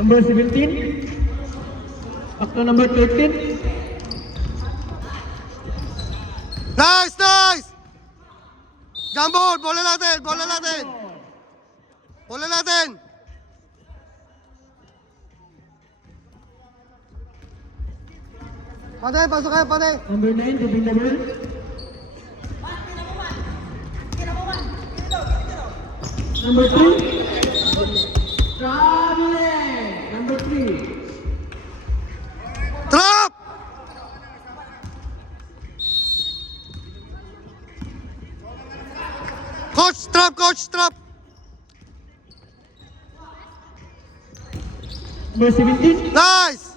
Number 17. Back to number 13. Nice, nice! Gambol, bola natin, bola natin! Bola natin! Pade, pasok kayo, pade! Number 9, taking the ball. Number 2. Traveling. Number 3. Trap! Coach, trap, coach, trap! Number 17. Nice!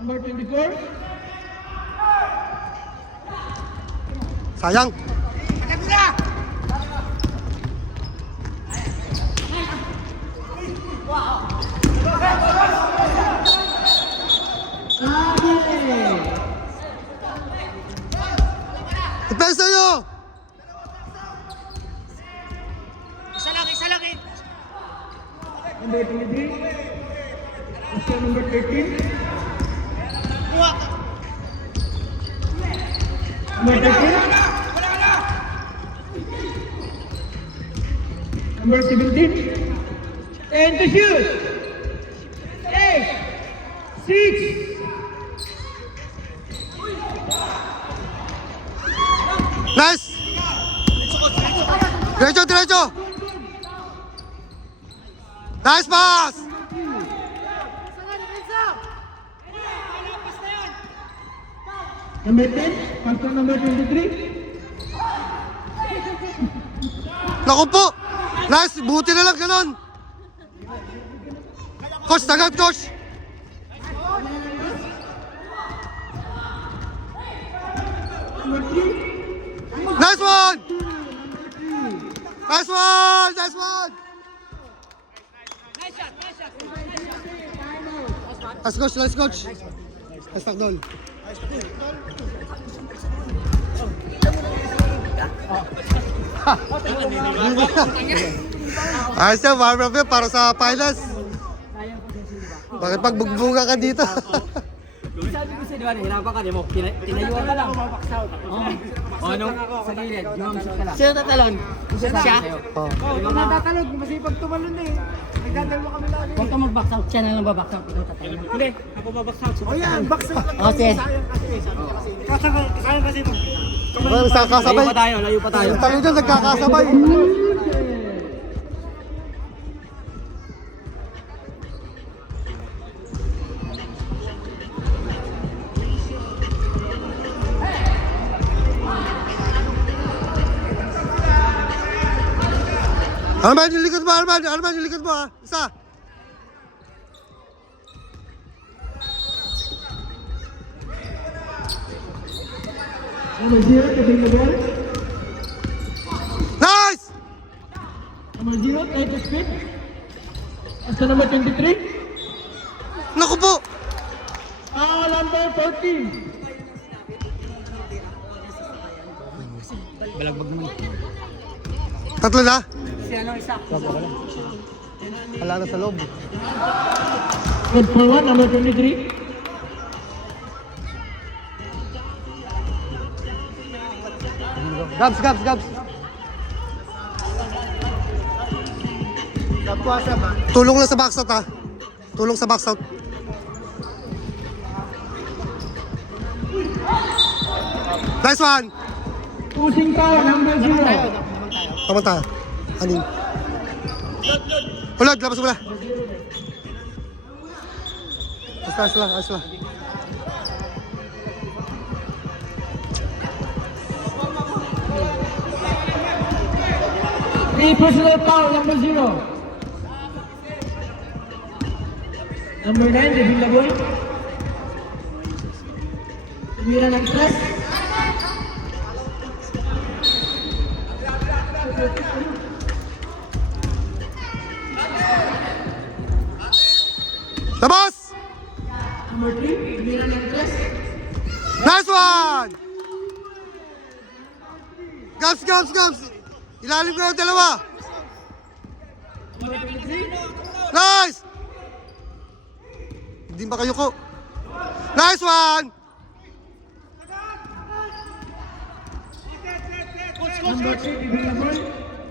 Number 24. Sayang! Traveling. Depensa nyo! Isa lang eh. Number 23. After number 13. Kuha. Number 13. Number 17. And to shoot. 8. 6. Nice! Diretso, diretso! Nice pass! Number 10. After number 23. Naku po! Nice! Buti na lang ganun! Coach, tagad, coach! Number 3. Nice one! Nice one! Nice one! Nice coach, nice coach! Nice takdol! Ayos yan, warm up yan para sa finals. Bakit pag bugbunga ka dito? Sabi ko sa'yo, di ba, nahirapan ka, di mo, tinayuan ka lang. O, nung sa gilid, gumamsik ka lang. Sino tatalon? Siya? Oh. Natatalon, masipag tumalon eh. Nagdadalwa kami lagi. Huwag ka mag-box out, siya na lang ba-box out, ikaw tatalon. Hindi, ako ba-box out. O yan, box out lang. O, sige. Kasayang kasi mo. Nagkakasabay. Layo pa tayo. Yung talo dyan, nagkakasabay. Arman, yung likod mo, Arman! Arman, yung likod mo, ha? Isa! Number 0. Taking the ball. Nice! Number 0. Try to spin. After number 23. Naku po! Number 14. Tatlo na? Si ano isa? Wala na sa loob. Good for 1. Number 23. Gabs, Gabs, Gabs. Tulong lang sa box out, ha? Tulong sa box out. Nice one! Pushing foul. Number 0. Tama tayo. Anin? Ulog, labas mo na. Ayos lang, ayos lang. Three personal foul. Number 0. Number 9. Taking the ball. Tumira ng press. Labas! Number 3. Tumira ng press. Nice one! Gabs, Gabs, Gabs! Ilalim ko yung dalawa! Nice! Hindi makayuko. Nice one! Number 3, giving the ball.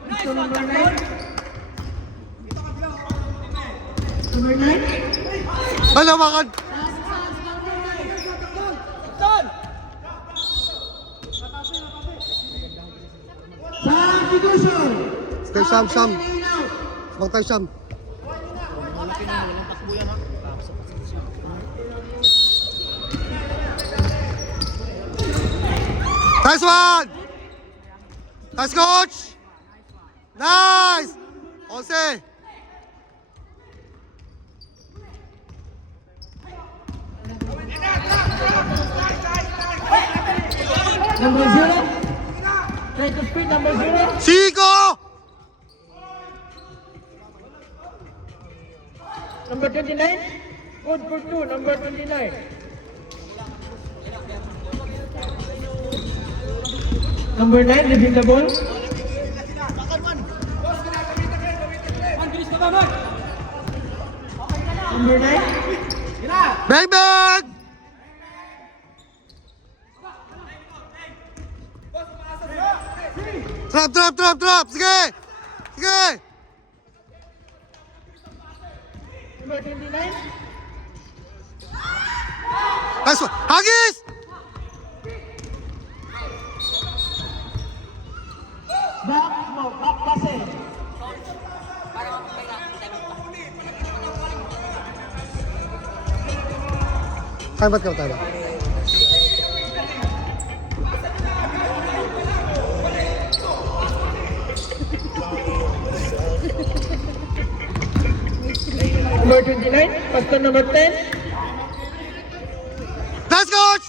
Ito number 9. Number 9. Ay, lawakan! Substitution. Stay Sham, Sham. Bang tayo Sham. Nice one! Nice coach! Nice! Jose! Number 0. Try to speed number 0. Chico! Number 29. Good for 2. Number 29. Number 9, leaving the ball. Number 9. Bang bang! Trap, trap, trap, trap! Sige! Sige! Number 29. Nice one! Hagis! Back passing. Time out ka, time out. Number 29. Pass to number 10. Nice coach!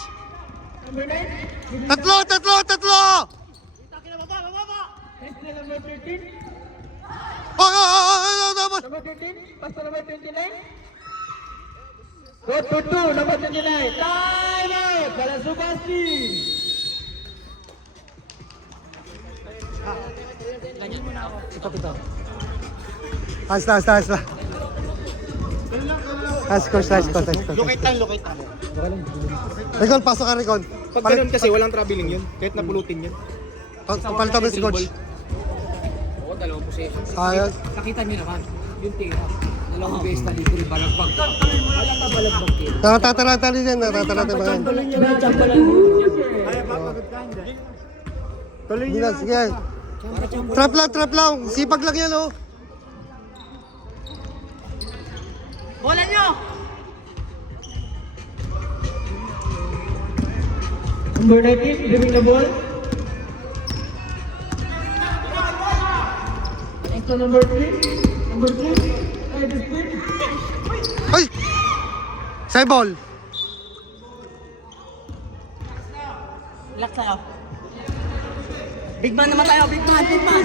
Number 9. Tatlo, tatlo, tatlo! Next na number 13. Oh, naman! Number 13. Pass to number 29. Go to 2. Number 29. Time out. Para Subasti. Nice, nice, nice. Nice coach, nice coach, nice coach. Locate tayo. Recon, pasok ka, Recon. Pag ganun kasi walang traveling yun, kahit napulutin yun. Palito mo si coach. Oo, dalawang possession. Ayos. Nakita niyo naman, yung tira. Dalawang base na dito, balagbag. Wala ka balagbag tira. Natatarata rin yan, natatarata ba yan? Hindi na, sige. Trap lang. Sipag lang yan, oh. Bola nyo! Number 19. Giving the ball. Next to number 3. Number 3. Try to speed. Ay! Side ball. Relax tayo. Big man naman tayo, big man. Number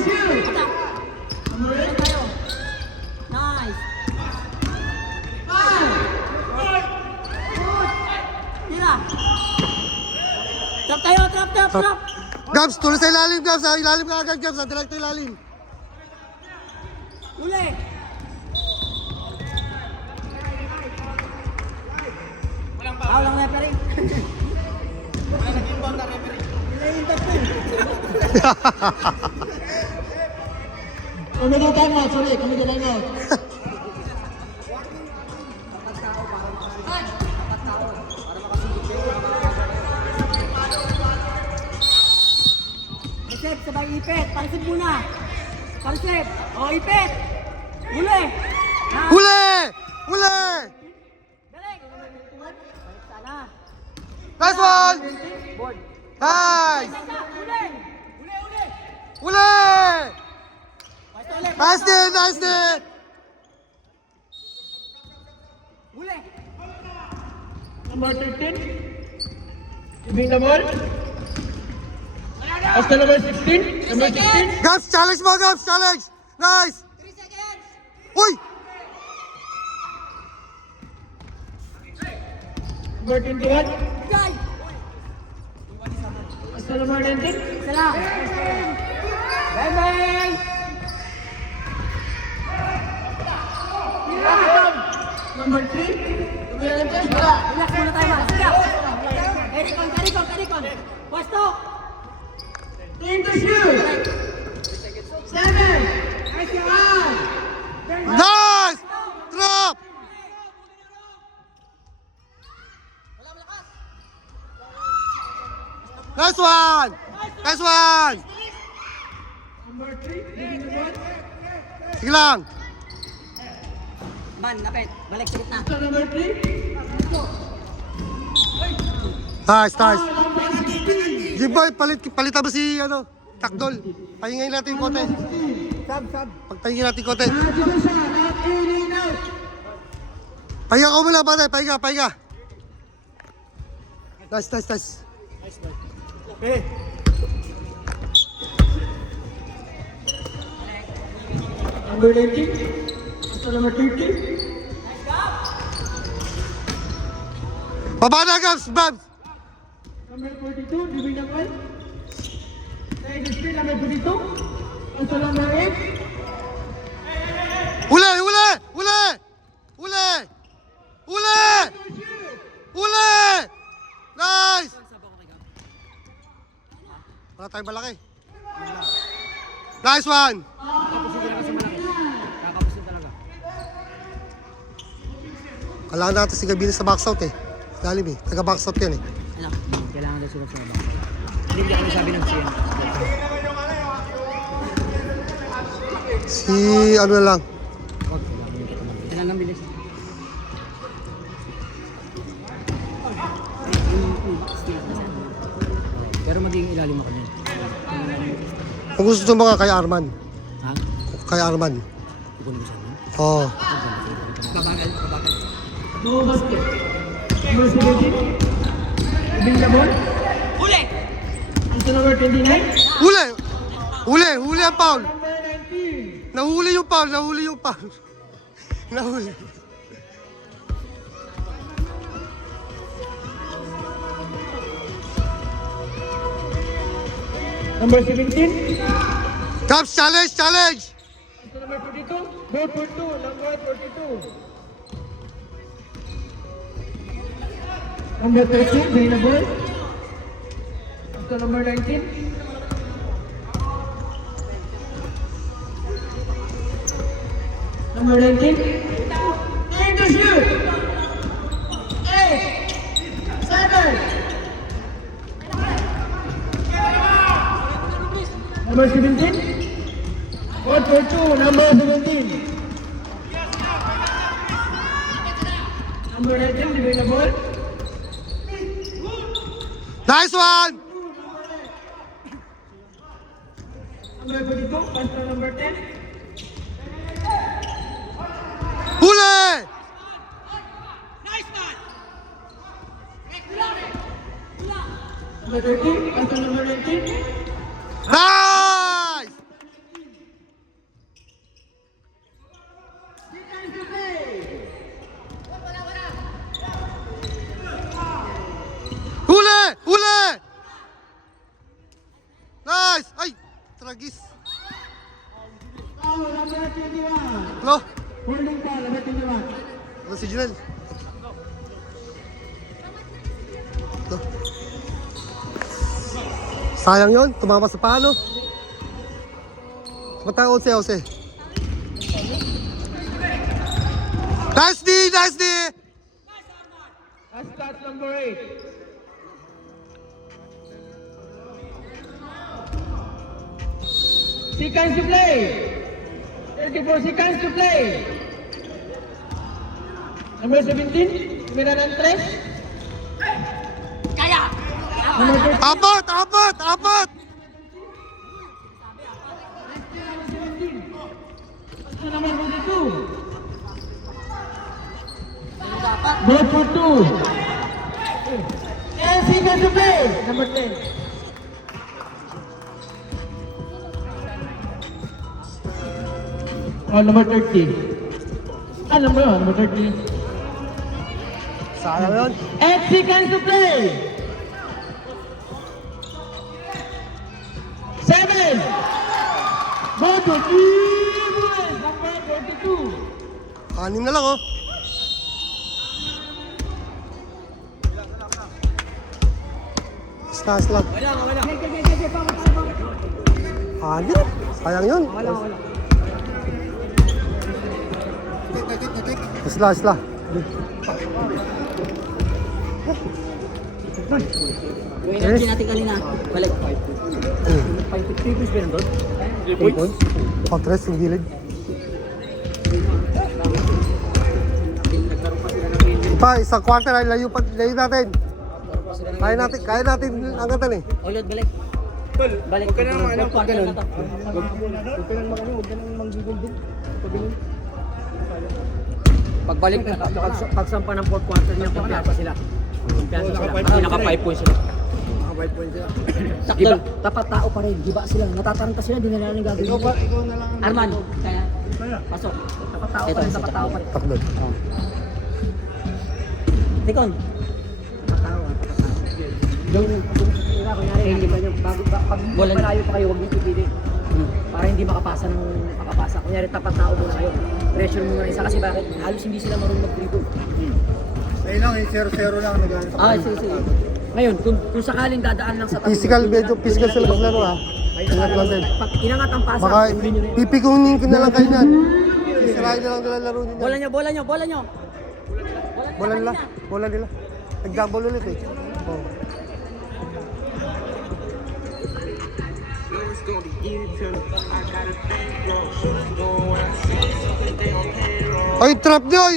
8. Tayo. Nice. Tira. Trap tayo, trap. Gabs, tuloy sa ilalim, Gabs. Sa ilalim ka agad, Gabs. Sa direkto ilalim. Uli. Walang referee. Kami na time out. Sorry, kami na time out. Parisip, sabay ipit. Parisip muna. Parisip. O, ipit. Uli. Huli! Huli! Galing. Sana. Nice one! Board. Nice! Uli. Huli! Basta ulit. Nice din, nice din! Uli. Number 13. Giving the ball. Pass to number 16. Number 16. Gabs, challenge mo, Gabs, challenge! Nice! 3 seconds. Uy! Number 21. Guy. Pass to number 19. Salam. Bye-bye. Number 3. Tumira ng press. Wala. Relax muna tayo, man. Sige. Carry con. Pwesto. Team to shoot. 7. Nice one. Nice! Drop! Nice one! Nice one! Number 3. Giving the ball. Sige lang. Man, napit. Balik sa gitna. So number 3. Nice, nice. Jimboy, palitan mo si, Takdol. Pahingayin natin yung kote. Sab. Pagpahingin natin yung kote. Dito siya. Not in and out. Pahinga ko muna, pare. Pahinga. Nice. Eh. Number 19. So number 30. Baba na, Gabs! Babs! Number 42. Giving the ball. Side screen. Number 42. So number 8. Uli! Nice! Wala tayong malaki. Nice one! Kailangan natin si Gabini sa box out eh. Galim eh. Taga box out yan eh. Ano? Kailangan daw sila sa baba. Hindi ako nasabi ng siya. Si ano na lang. Kailangan ng bilis. Pero magiging ilalim ako niyan. Kung gusto mo mga kay Arman. Ha? Kay Arman. Ikunin ko sa inyo. Oo. Babagal. No basket. Number 17. Giving the ball. Huli! So number 29. Huli ang foul. Number 19. Nahuli yung foul. Nahuli. Number 17. Gabs, challenge! So number 42. Go for 2. Number 42. Number 13. Bring the ball. So number 19. Number 19. Time to shoot. 8. 7. Number 17. What for 2? Number 17. Number 18. Bring the ball. Nice one! Number 42, pass to number 10. Huli! Number 13, pass to number 19. Nice! Huli! Nice! Ay! Tragis. Foul, number 21. Hello? Holding foul, number 21. Ano si Junel? Ito. Sayang yun, tumama sa palo. Matang 11. Nice D! Last touch, number 8. Seconds to play. 34 seconds to play. Number 17, tumira ng 3. Kaya! Number 13, Apat! so number 42. Go for 2. 10 seconds to play. Number 10. Oh, number 30. Number 30. Sayang yun. 8 seconds to play. 7. Go to Team West, number 42. 6 na lang oh. Taas lang. Ano? Sayang yun. Isla. Yung energy natin kanina. Balik. 5 points ba yun doon? 3 points? Patres yung gilid. Isang quarter ay layo natin. Kaya natin ang gatan eh. Ulod, balik. Balik. Huwag ka nang ano, pag ganun. Huwag ka nang manggigil din. Pagbalik na, pagsampa ng 4th quarter niya, kumpiyansa sila. Kasi naka 5 points sila. Naka 5 points sila. Diba? Tapat tao pa rin, diba sila? Natataranta sila, di nila nang gagawin. Ikaw na lang. Arman, kaya. Pasok. Tapat tao pa rin, tapat tao pa rin. Takdod. Tikon. Yung kunyari, hindi ba yung pag malayo pa kayo, huwag niyo pipili. Para hindi makapasa. Kunyari, tapat tao muna kayo. Pressure muna isa kasi bakit? Halos hindi sila marunong mag-dribble. Ayun lang, 0-0 lang naghahanap. Sige. Ngayon, kung sakaling dadaan lang sa tabi. Physical sila maglaro ha. Ingat lang din. Pag inangat ang pasa, Baka huli nyo na yun. pipikunin ko na lang kayo yan. Sisirahin na lang nila laro nila. Bola nyo. Bola nila. Nag-double ulit eh. Oh. Ay, trap nyo!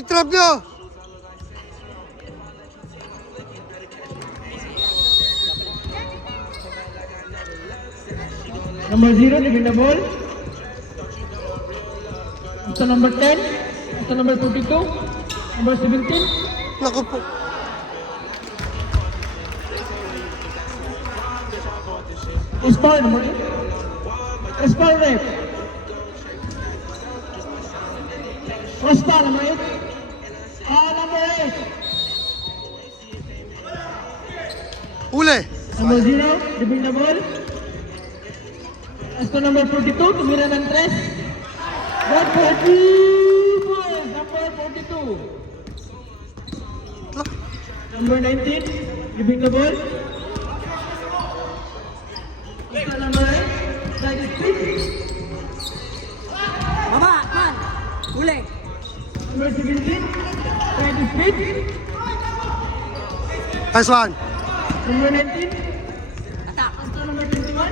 Number 0, giving the ball. Ito number 10. Ito number 42. Number 17. Naku po. Espar number 8. Espar red. Espar number 8. Number 8. Uli! Number 0, giving the ball. Ito number 42, tumira ng 3. Good for 2 points, number 42. Number 19, giving the ball. Ito number 8, that is 3. Baba, man. Huli. Number 17, that is 3. Nice one. Number 19, Atak. ito number 21.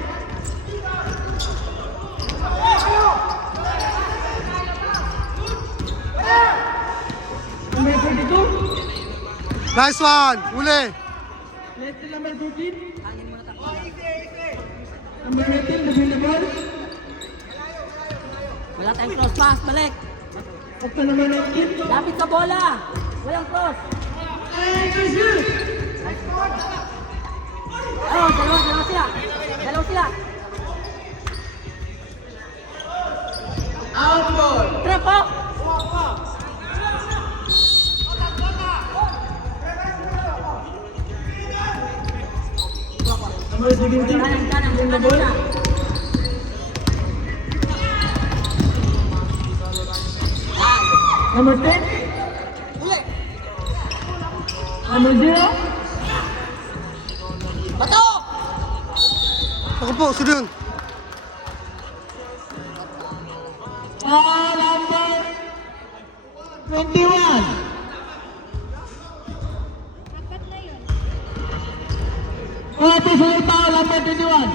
Number 42. Nice one. Uli. Let's see number 14. Number 18, giving the ball. Wala tayong cross pass, balik. Ito number 19. Lapit sa bola. Walang cross. Oh, dalawa sila. Out ball. Trap po. Number 17. Kanan, giving the ball. Number 10. Number 0. Bato! Naku po, sino yun? Number 21. Ito sa tao, number 21.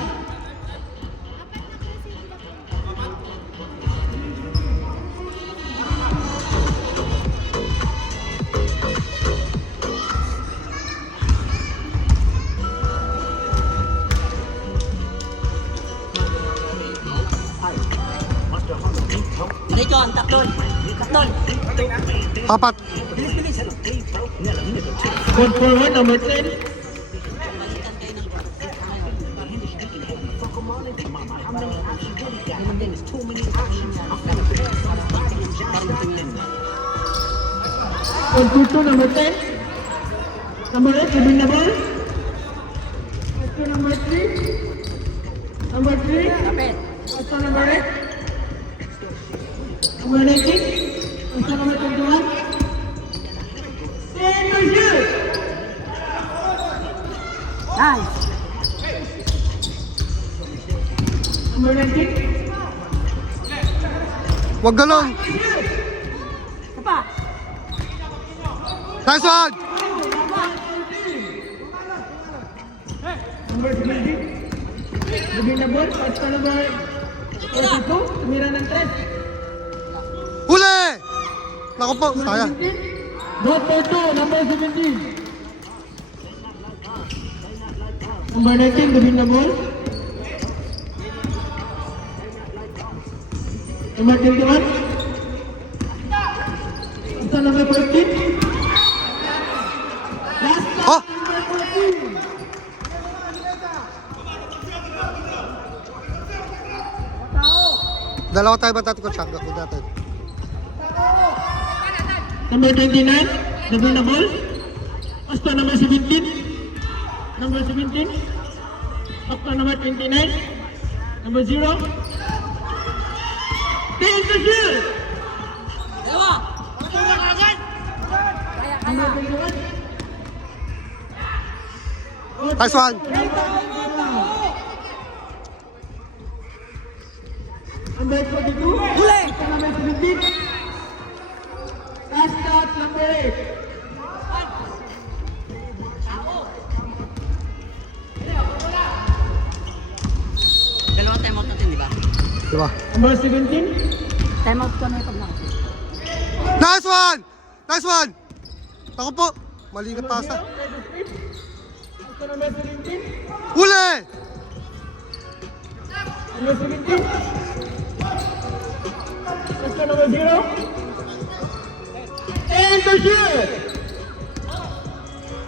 Diretso ang takdol. Apat. Bilis. Good forward, number 10. Good 2, number 10. Number 8, giving the ball. Ito number 3. Number 3. Kapit. Ito number 8. Number 19. Ito number 21. And number 0. Nice. Number 19. Wag galon. Isa pa. Nice one. Number 20. Gawin na ball. Pass pa number 42. Tumira ng 3. Huli! Naku po, sayang. Dot for 2. Number 17. Number 19. Gawin na ball. Number 21. Basta number 14. Last shot. Oh! Number 14. Dalawa tayo ba tayo ko tag ako natin. Number 29, gawin na ball. Basta number 17. Number 17. Basta number 29. Number 0. Take the shoot! Dalawa. Number 21. Nice one. Number 42. Huli. Basta number 17. Last shot, number 8. Dalawa time out natin, di ba? Diba? Number 17. Time out ko na ito na. Nice one! Nice one! Ako po, mali na pasa. Basta number 17. Huli! Number 17. Basta number 0. And the shoot!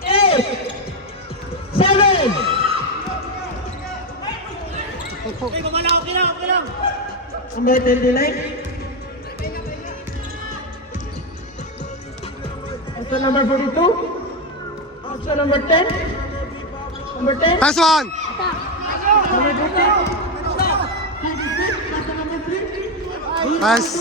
8, 7. Ako po. Number 29. Basta number 42. Basta number 10. Number 10. Nice one! Number 15. Basta number 3. Nice.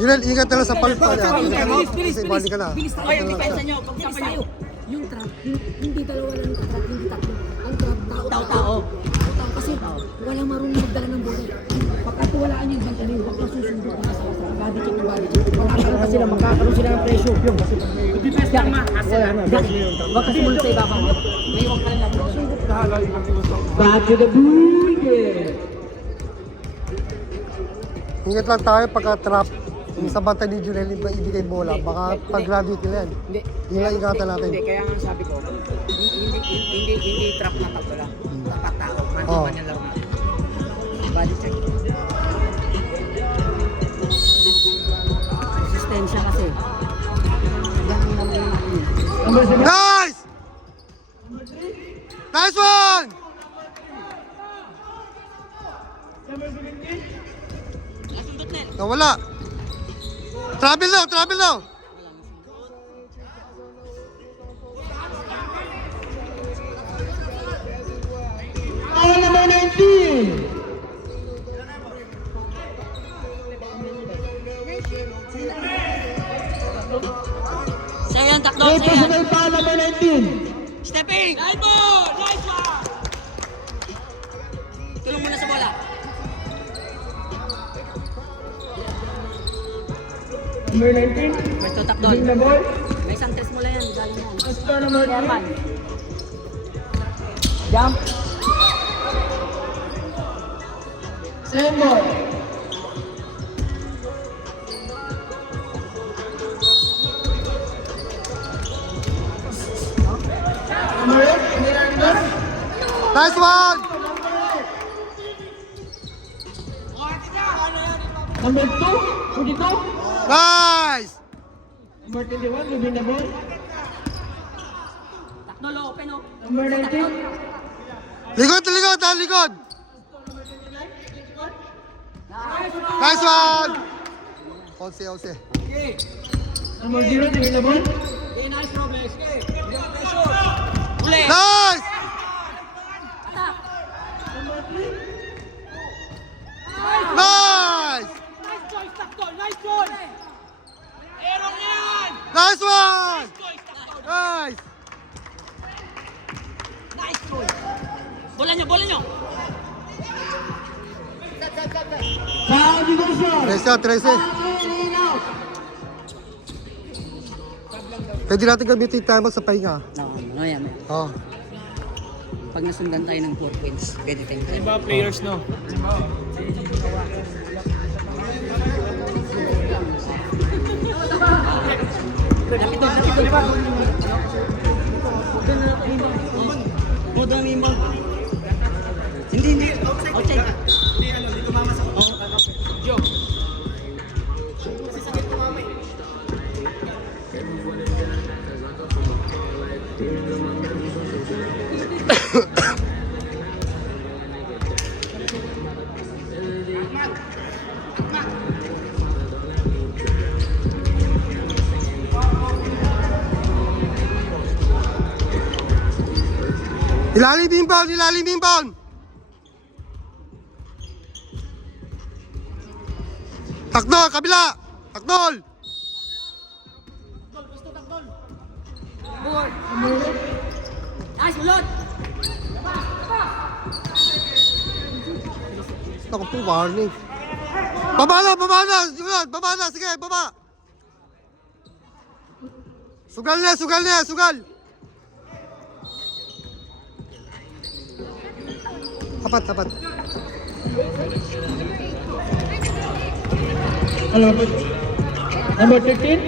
Yun, ingat na lang sa palit pa niya. Bilis. Kasi bali ka na. Bilis tayo. Yung depensa nyo. Pag-usapan nyo. Yung trap, hindi dalawa lang ang trap, hindi tatlo. Ang trap, Tao-tao. tao kasi walang marunong magdala ng bola. Pagkatuwalaan yung ibang kaliw, wag lang susundo ka sa body check ng body check. Magkakaroon sila ng pressure. Yung kasi wag kasi muna sa ibabaw. May wag ka lang. Back to the bull game. Ingat lang tayo pagka-trap. Yung sa banta ni Junel, ibigay bola. Baka pag-graduate nila yan. Hindi. Yun lang ingatan natin. Hindi, kaya nga sabi ko, hindi trap na tatlo lang. Tapat tao. Oo. Mandi laro natin. Body check. Resistensya kasi. Ganun naman yung natin. Number 7. Nice! Nice one! Number 17. Nawala. Travel daw, travel daw. Foul number 19. Sa'yo yan, takdo. May Sa'yo yan. personal foul number 19. Stepping! Nice ball! Nice one! Tulong muna sa bola. Number 19. Pwesto takdo. Bring the ball. May isang tres mula yan. Galing yan. Basta number 3. Jump. Same ball. Number 8. Miranda. Nice one! Number 2. 42. Nice! Number 21. Bring the ball. Takdo, low open oh. Number 19. Likod, likod, ah, likod! Nice one! 11. Number 0. Bring the ball. Okay, nice Robles. Okay. Uli. Nice! Attack. Nice! Nice choice, takdo. Nice choice. Ero. Nice one! Nice! Nice goal. Bola nyo, bola nyo. Sa negosyo. 13. Pwede natin gamitin time out sa pahinga. No, yan. Oh. Pag nasundan tayo ng 4 points, pwede tayong tayo. Iba players, no? Hindi. Outside. Ilalim yung ball! Takdol, kabila! Takdol! Board. Nice, ulot. Ako po, warning. Baba na! Sige, baba! Sugal! Tapat. Hello, number 13.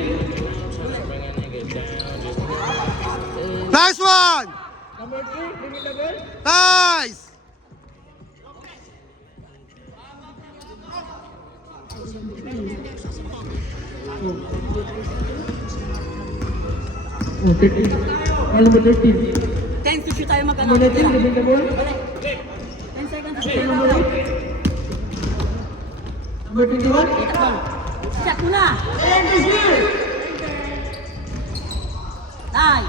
Nice one! Number 3, bring it the ball. Nice! Oh, 13. Number 13. 10 to shoot tayo magkano. Number 13, bring the ball. 10 seconds. Number 8. Number 21. Shot mo na. Nice.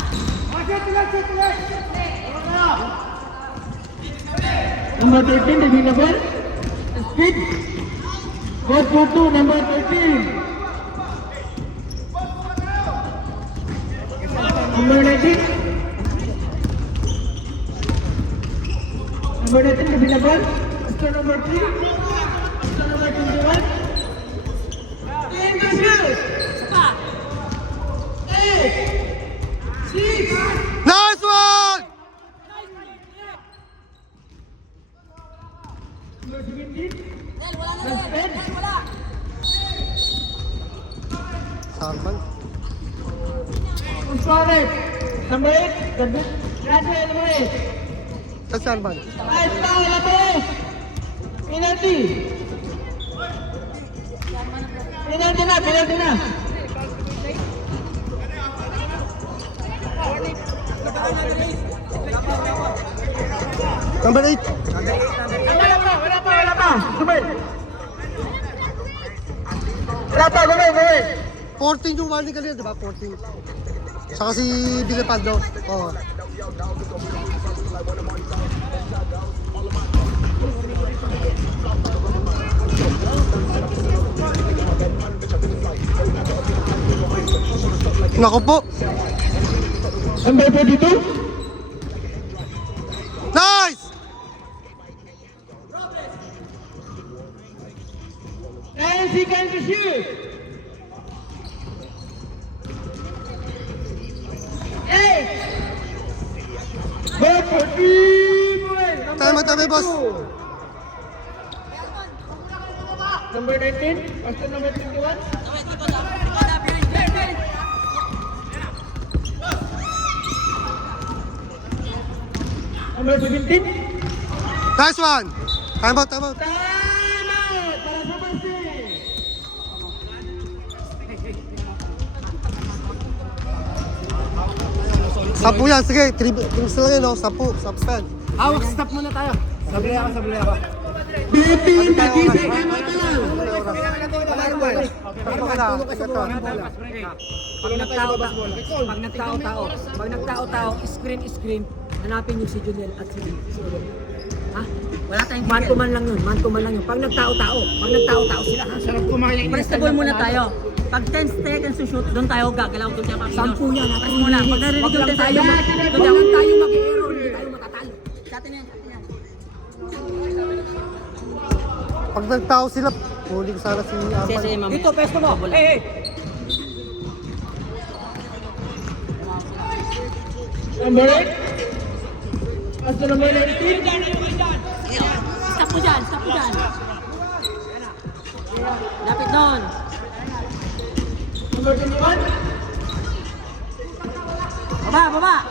Number 13, bring the ball. Speed. Go to number 13. Number 19. Number 19, bring the ball. After number 3. After number 21. In the shoot. Isa pa. 8. 6. Nice one! Number 17. Del, wala na naman. Del, wala. Saan? Suarez. Number 8. Graduate number 8. Saan man? Nice foul, Lopez. Penalty. Penalty na. Number 8. Wala pa. Gumel. Wala pa, gumel. 14 yung warning kanina, di ba? 14. Saka si Bilipando. Oo. Naku po. Number 42. Nice! And he can shoot. 8. Go for 3. Tama, boss. Number 19. After number 21. Number 17. Nice one! Time out. Time out para sa Mercy. Sampu yan, sige. 3 lang yun, no? Sampu yan. Hawak, stop muna tayo. Sablay ako. Philippine, nagising ka mo ito lang. Pag nagtao-tao, screen, hanapin yung si Junel at si Junel. Ha? Wala tayong man to man lang yun. Pag nagtao-tao sila. Ha? Sarap kumain ng Press the ball muna tayo. Pag 10 seconds to shoot, doon tayo gagalaw, doon tayo papilos. 10 yan. Press muna. Pag narinig Wag yung lang 10 tayo seconds, doon tayo. Wag lang tayo mag-error, hindi tayo matatalo. Sa atin yan, sa atin yan. Pag nagtao sila, huli ko sana si Sige, Amal. sige, mamaya. Dito, pesto mo. Bola. Number 8. Basta number 19. Stop mo dyan, stop mo dyan. Lapit doon. Number 21. Baba, baba.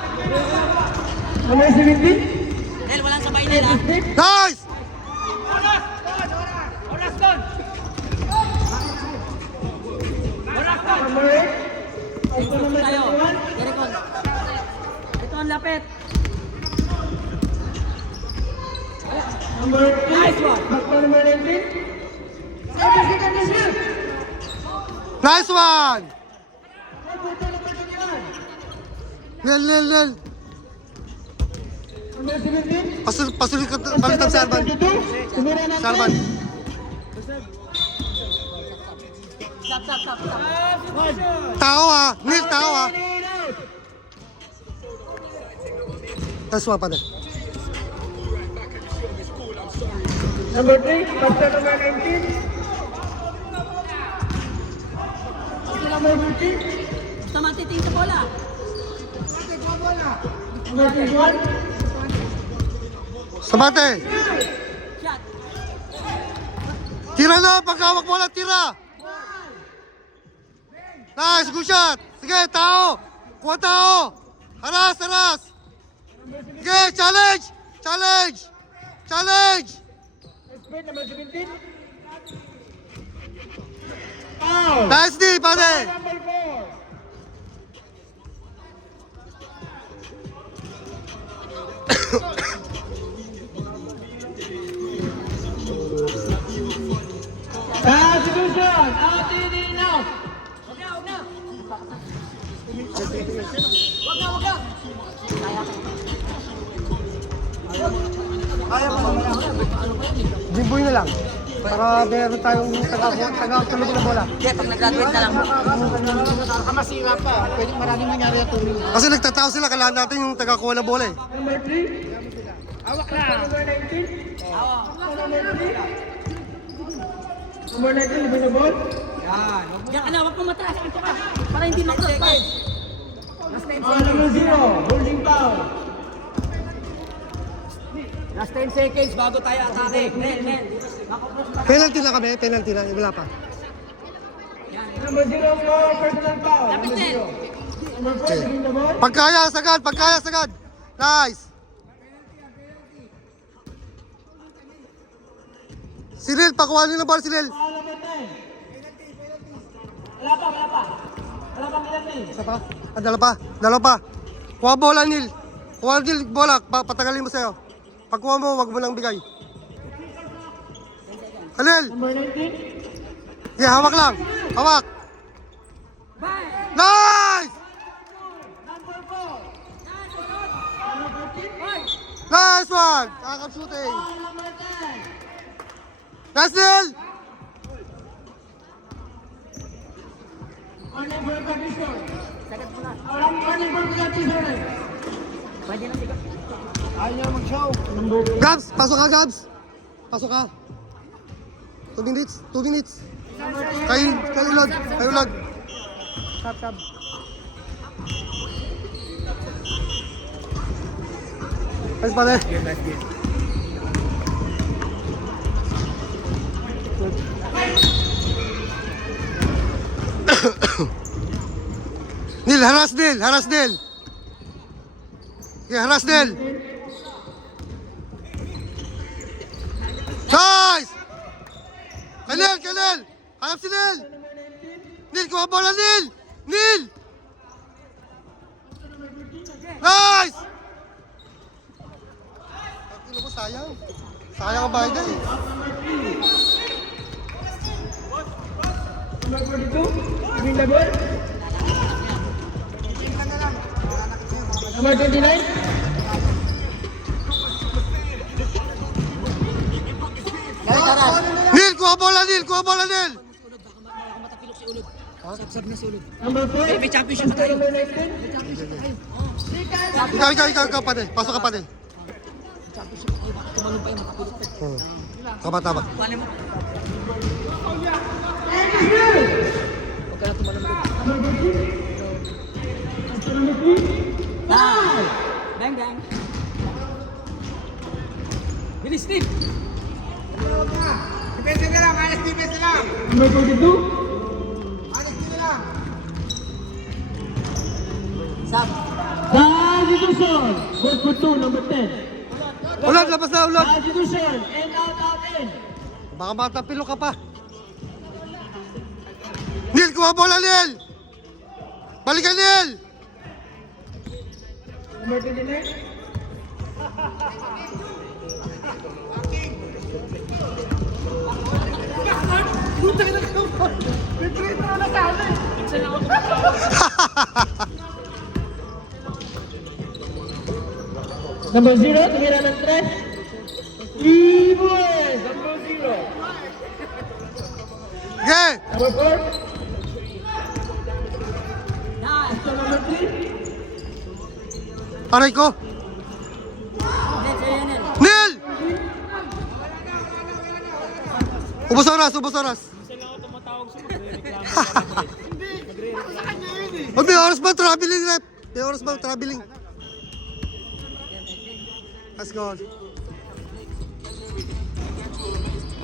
Number 17. Del, walang sabay nila. Nice! Number 8. Basta number Tayo. 21. Derek on. Ito ang lapit. Number 8. Nice one. Basta number 19. Nice one! Nel. Number 17. Pasulit ka, palitan si Arban. 22. Tumira natin. Si Arban. Stop. Tao ah! Nil, tao ah! Nice one pa din. Number 3. Basta number 19. Basta number 15. Basta matitingin sa bola. Number 21. Sabate! Shot. Tira na! Pagkawak bola, tira! Nice! Good shot! Sige, tao! Kuha tao! Haras! Sige, challenge! Speed number 17. Foul. Nice D, pare! Number 4. Substitution. Out in and out. Huwag na. Jimboy na lang. Para meron tayong taga-tulog na bola. Hindi, pag nag-graduate na lang. Kamasira pa. Pwedeng maraming mangyari ang tuloy. Kasi nagtatao sila, kailangan natin yung taga-kuha ng bola eh. Number 3. Awak na. Number 19. Number 19, libre na ball. Diyan ka na, huwag mong mataas. Ito ka. Para hindi mag-cross pass. Number 0, holding foul. Last 10 seconds bago tayo atake. Nel. Penalty na kami, penalty na. Wala pa. Number 0 for personal foul. Lapit Number din. 0. Number 4, libre na ball. Pagkaya, sagad! Nice! Cyril, pakuha nyo ng ball, Cyril. Foul number 10. Wala pa. Wala pang penalty. Isa pa? Dalawa pa. Kuha bola, Nil. Kuha, Nil, bola. Patagalin mo sa'yo. Pagkuha mo, wag mo lang bigay. Khalil! Number 19. Yeah, hawak lang. Hawak. Nice! Number 4. Number 14. Nice one! Kakap shooting. Foul number 10. Nice, Nil! Only for practitioner. Only for practitioner. Pwede na sigaw. Ayaw mag-show. Gabs, pasok ka, Gabs. Pasok ka. 2 minutes. Kayo log. Sab. Nice pare. Nil, haras Nil. Yeah, haras Nil. Nice! Khalil! Hanap si Nil! Nil, kuha bola, Nil! Nice! Ano mo, sayang. Sayang ang bayad eh. Number 42. Libre na ball. Number 29. Nil, kuha bola, Nil! Baka matapilok si Ulod. Sab na sulod. Number 4. May championship pa tayo. Number 19. Ikaw, pate. Pasok ka, pate. Championship pa tayo. Baka tumalong pa yung makapilit pa. Tama. Pali mo. Huwag ka na tumalong doon. Bang, bang. Bilis, Steve. Defense na lang, alas defense na lang. Number 22. Alas defense na lang. Sab. Haji Duzon. Goal for 2, number 10. Ulan, labas na, ulan. Haji Duzon. And out in. Baka matapilo ka pa. Neil, kuha bola, Neil! Balikan, Neil! Number 29. Number 0, tumira ng 3. Iboy! Number 0. Okay! Number 4. Number 3. Aray ko! Neil! Ubus oras. Oh, may oras ba? Traveling rep. May oras ba? Traveling. Let's go.